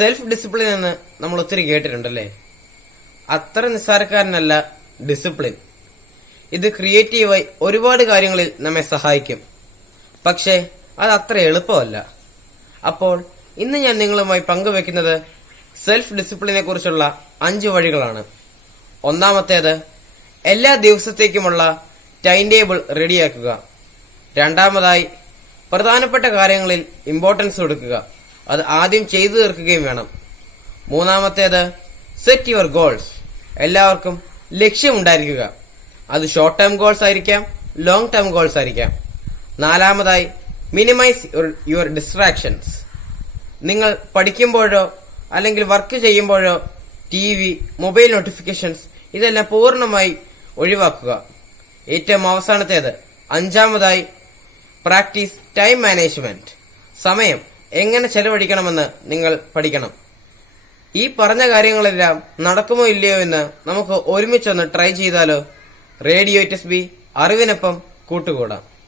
Self discipline എന്ന് നമ്മൾ ഒത്തിരി കേട്ടിട്ടുണ്ടല്ലേ? അത്ര നിസ്സാരക്കാരനല്ല ഡിസിപ്ലിൻ ഇത് ക്രിയേറ്റീവായി ഒരുപാട് കാര്യങ്ങളിൽ നമ്മെ സഹായിക്കും. പക്ഷേ അത് അത്ര എളുപ്പമല്ല. അപ്പോൾ ഇന്ന് ഞാൻ നിങ്ങളുമായി പങ്കുവെക്കുന്നത് സെൽഫ് ഡിസിപ്ലിനെ കുറിച്ചുള്ള അഞ്ച് വഴികളാണ്. ഒന്നാമത്തേത് എല്ലാ ദിവസത്തേക്കുമുള്ള ടൈം ടേബിൾ റെഡിയാക്കുക രണ്ടാമതായി പ്രധാനപ്പെട്ട കാര്യങ്ങളിൽ ഇമ്പോർട്ടൻസ് കൊടുക്കുക. അത് ആദ്യം ചെയ്തു തീർക്കുകയും വേണം. മൂന്നാമത്തേത് സെറ്റ് യുവർ ഗോൾസ് എല്ലാവർക്കും ലക്ഷ്യമുണ്ടായിരിക്കുക. അത് ഷോർട്ട് ടേം ഗോൾസ് ആയിരിക്കാം ലോങ് ടേം ഗോൾസ് ആയിരിക്കാം. നാലാമതായി മിനിമൈസ് യുവർ ഡിസ്ട്രാക്ഷൻസ് നിങ്ങൾ പഠിക്കുമ്പോഴോ അല്ലെങ്കിൽ വർക്ക് ചെയ്യുമ്പോഴോ ടി വി മൊബൈൽ നോട്ടിഫിക്കേഷൻസ് ഇതെല്ലാം പൂർണമായി ഒഴിവാക്കുക. ഏറ്റവും അവസാനത്തേത്. അഞ്ചാമതായി പ്രാക്ടീസ് ടൈം മാനേജ്മെന്റ് സമയം. എങ്ങനെ ചെലവഴിക്കണമെന്ന് നിങ്ങൾ പഠിക്കണം. ഈ പറഞ്ഞ കാര്യങ്ങളെല്ലാം നടക്കുമോ ഇല്ലയോ എന്ന് നമുക്ക് ഒരുമിച്ചൊന്ന് ട്രൈ ചെയ്താലോ? റേഡിയോ ടെസ് ബി അറിവിനൊപ്പം കൂട്ടുകൂടാം.